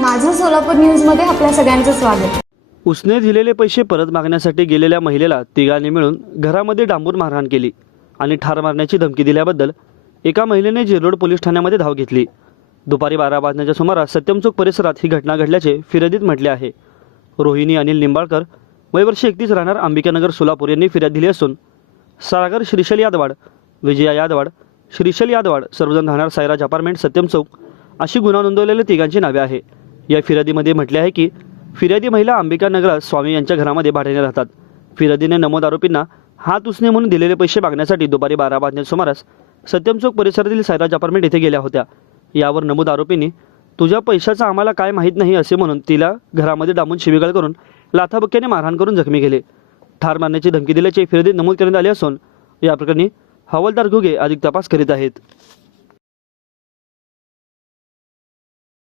माझं सोलापूर न्यूजमध्ये आपल्या सगळ्यांचं स्वागत. उसने दिलेले पैसे परत मागण्यासाठी गेलेल्या महिलेला तिघांनी मिळून घरामध्ये डांबून मारहाण केली आणि ठार मारण्याची धमकी दिल्याबद्दल एका महिलेने जिरोड पोलीस ठाण्यामध्ये धाव घेतली. दुपारी बारा वाजण्याच्या सुमारास सत्यम चौक परिसरात ही घटना घडल्याचे फिर्यादीत म्हटले आहे. रोहिणी अनिल निंबाळकर वयवर्षी एकतीस राहणार अंबिकानगर सोलापूर यांनी फिर्याद दिली असून सागर श्रीशल यादवाड विजया यादवाड श्रीशल यादवाड सर्वजण राहणार सायराज अपार्टमेंट सत्यम चौक अशी गुन्हा नोंदवलेल्या तिघांची नावे आहे या फिर्यादीमध्ये म्हटले आहे की फिर्यादी महिला अंबिका नगरात स्वामी यांच्या घरामध्ये भाड्याने राहतात. फिर्यादीने नमोद आरोपींना हात उसने म्हणून दिलेले पैसे मागण्यासाठी दुपारी बारा वाजण्याच्या सुमारास सत्यम चौक परिसरातील सायराज अपार्टमेंट येथे गेल्या होत्या. यावर नमूद आरोपींनी तुझ्या पैशाचं आम्हाला काय माहीत नाही असे म्हणून तिला घरामध्ये डांबून शिवीगाळ करून लाथाबक्क्याने मारहाण करून जखमी केले. ठार मारण्याची धमकी दिल्याचे फिर्यादीत नमूद करण्यात आले असून या प्रकरणी हवालदार घुगे अधिक तपास करीत आहेत.